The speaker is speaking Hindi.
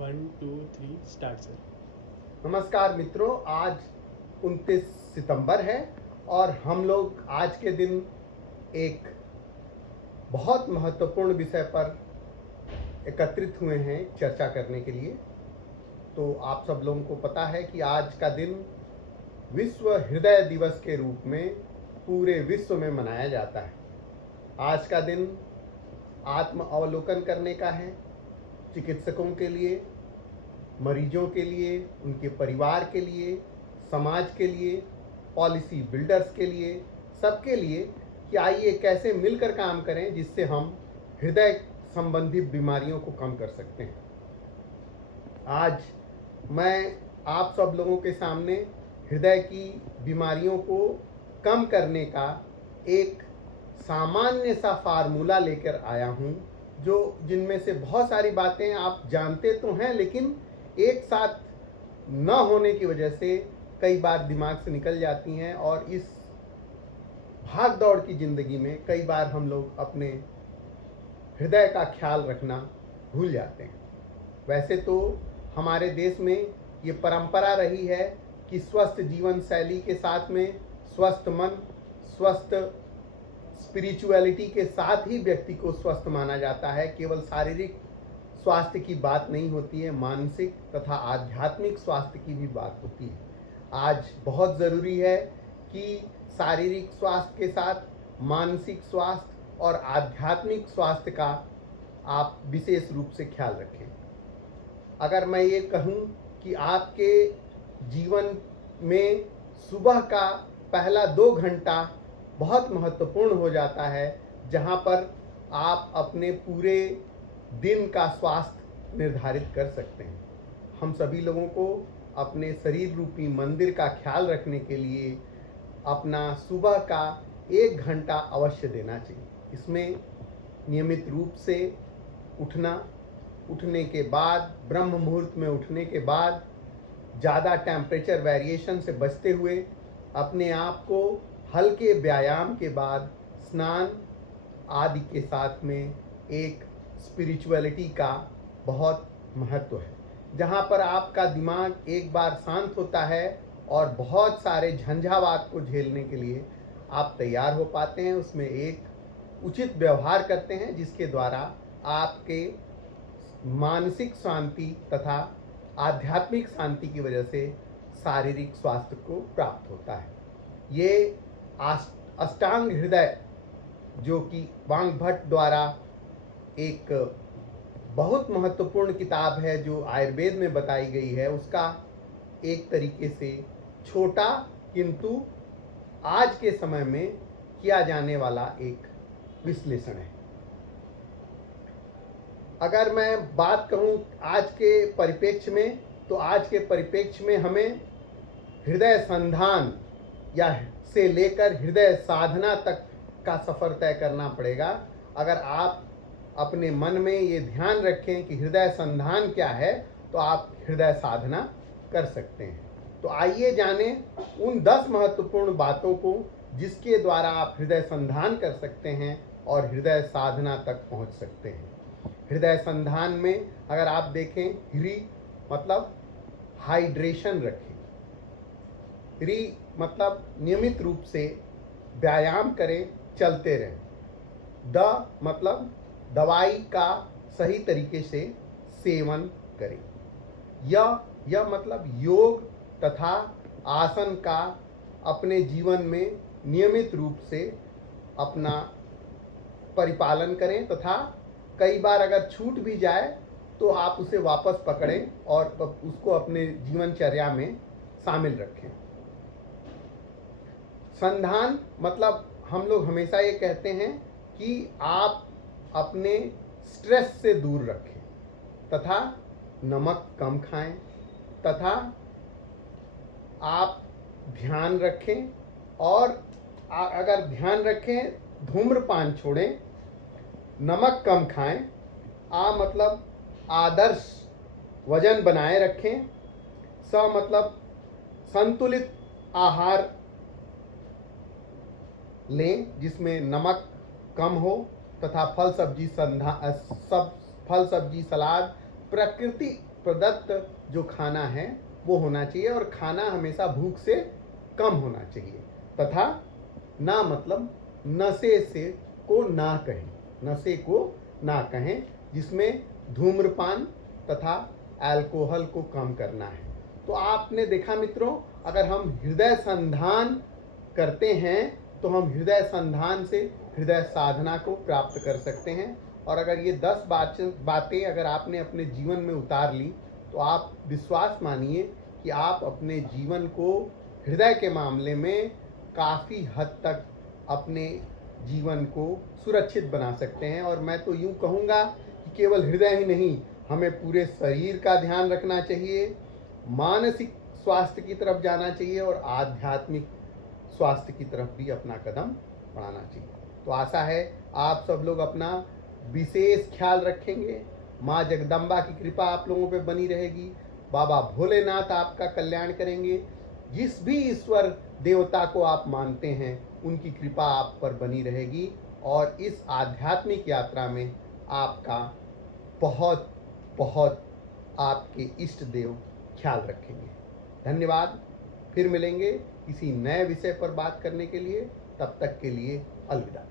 1 2 3 स्टार्ट सर। नमस्कार मित्रों, आज 29 सितंबर है और हम लोग आज के दिन एक बहुत महत्वपूर्ण विषय पर एकत्रित हुए हैं चर्चा करने के लिए। तो आप सब लोगों को पता है कि आज का दिन विश्व हृदय दिवस के रूप में पूरे विश्व में मनाया जाता है। आज का दिन आत्म अवलोकन करने का है, चिकित्सकों के लिए, मरीजों के लिए, उनके परिवार के लिए, समाज के लिए, पॉलिसी बिल्डर्स के लिए, सबके लिए कि आइए कैसे मिलकर काम करें जिससे हम हृदय संबंधी बीमारियों को कम कर सकते हैं। आज मैं आप सब लोगों के सामने हृदय की बीमारियों को कम करने का एक सामान्य सा फार्मूला लेकर आया हूँ, जो जिनमें से बहुत सारी बातें आप जानते तो हैं, लेकिन एक साथ न होने की वजह से कई बार दिमाग से निकल जाती हैं और इस भाग दौड़ की ज़िंदगी में कई बार हम लोग अपने हृदय का ख्याल रखना भूल जाते हैं। वैसे तो हमारे देश में ये परंपरा रही है कि स्वस्थ जीवन शैली के साथ में स्वस्थ मन, स्वस्थ स्पिरिचुअलिटी के साथ ही व्यक्ति को स्वस्थ माना जाता है। केवल शारीरिक स्वास्थ्य की बात नहीं होती है, मानसिक तथा आध्यात्मिक स्वास्थ्य की भी बात होती है। आज बहुत ज़रूरी है कि शारीरिक स्वास्थ्य के साथ मानसिक स्वास्थ्य और आध्यात्मिक स्वास्थ्य का आप विशेष रूप से ख्याल रखें। अगर मैं ये कहूँ कि आपके जीवन में सुबह का पहला 2 घंटा बहुत महत्वपूर्ण हो जाता है, जहाँ पर आप अपने पूरे दिन का स्वास्थ्य निर्धारित कर सकते हैं। हम सभी लोगों को अपने शरीर रूपी मंदिर का ख्याल रखने के लिए अपना सुबह का 1 घंटा अवश्य देना चाहिए। इसमें नियमित रूप से उठने के बाद, ब्रह्म मुहूर्त में उठने के बाद, ज़्यादा टेम्परेचर वेरिएशन से बचते हुए अपने आप को हल्के व्यायाम के बाद स्नान आदि के साथ में एक स्पिरिचुअलिटी का बहुत महत्व है, जहाँ पर आपका दिमाग एक बार शांत होता है और बहुत सारे झंझावात को झेलने के लिए आप तैयार हो पाते हैं। उसमें एक उचित व्यवहार करते हैं जिसके द्वारा आपके मानसिक शांति तथा आध्यात्मिक शांति की वजह से शारीरिक स्वास्थ्य को प्राप्त होता है। ये अष्टांग हृदय, जो कि वांग भट्ट द्वारा एक बहुत महत्वपूर्ण किताब है जो आयुर्वेद में बताई गई है, उसका एक तरीके से छोटा किंतु आज के समय में किया जाने वाला एक विश्लेषण है। अगर मैं बात कहूँ आज के परिप्रेक्ष्य में, तो आज के परिप्रेक्ष्य में हमें हृदय संधान या से लेकर हृदय साधना तक का सफ़र तय करना पड़ेगा। अगर आप अपने मन में ये ध्यान रखें कि हृदय संधान क्या है, तो आप हृदय साधना कर सकते हैं। तो आइए जानें उन 10 महत्वपूर्ण बातों को जिसके द्वारा आप हृदय संधान कर सकते हैं और हृदय साधना तक पहुंच सकते हैं। हृदय संधान में अगर आप देखें, ह्री मतलब हाइड्रेशन रखें, री मतलब नियमित रूप से व्यायाम करें, चलते रहें, द मतलब दवाई का सही तरीके से सेवन करें, यह मतलब योग तथा आसन का अपने जीवन में नियमित रूप से अपना परिपालन करें तथा कई बार अगर छूट भी जाए तो आप उसे वापस पकड़ें और उसको अपने जीवनचर्या में शामिल रखें। संधान मतलब हम लोग हमेशा ये कहते हैं कि आप अपने स्ट्रेस से दूर रखें तथा नमक कम खाएं तथा आप ध्यान रखें, और अगर ध्यान रखें धूम्रपान छोड़ें, नमक कम खाएं, मतलब आदर्श वजन बनाए रखें, मतलब संतुलित आहार लें जिसमें नमक कम हो तथा फल सब्जी सलाद, प्रकृति प्रदत्त जो खाना है वो होना चाहिए, और खाना हमेशा भूख से कम होना चाहिए, तथा ना मतलब नशे से को ना कहें, नशे को ना कहें, जिसमें धूम्रपान तथा अल्कोहल को कम करना है। तो आपने देखा मित्रों, अगर हम हृदय संधान करते हैं तो हम हृदय संधान से हृदय साधना को प्राप्त कर सकते हैं। और अगर ये 10 बातें अगर आपने अपने जीवन में उतार ली तो आप विश्वास मानिए कि आप अपने जीवन को हृदय के मामले में काफ़ी हद तक अपने जीवन को सुरक्षित बना सकते हैं। और मैं तो यूँ कहूँगा कि केवल हृदय ही नहीं, हमें पूरे शरीर का ध्यान रखना चाहिए, मानसिक स्वास्थ्य की तरफ जाना चाहिए और आध्यात्मिक स्वास्थ्य की तरफ भी अपना कदम बढ़ाना चाहिए। तो आशा है आप सब लोग अपना विशेष ख्याल रखेंगे। माँ जगदम्बा की कृपा आप लोगों पे बनी रहेगी। बाबा भोलेनाथ आपका कल्याण करेंगे। जिस भी ईश्वर देवता को आप मानते हैं उनकी कृपा आप पर बनी रहेगी, और इस आध्यात्मिक यात्रा में आपका बहुत बहुत आपके इष्ट देव ख्याल रखेंगे। धन्यवाद। फिर मिलेंगे किसी नए विषय पर बात करने के लिए। तब तक के लिए अलविदा।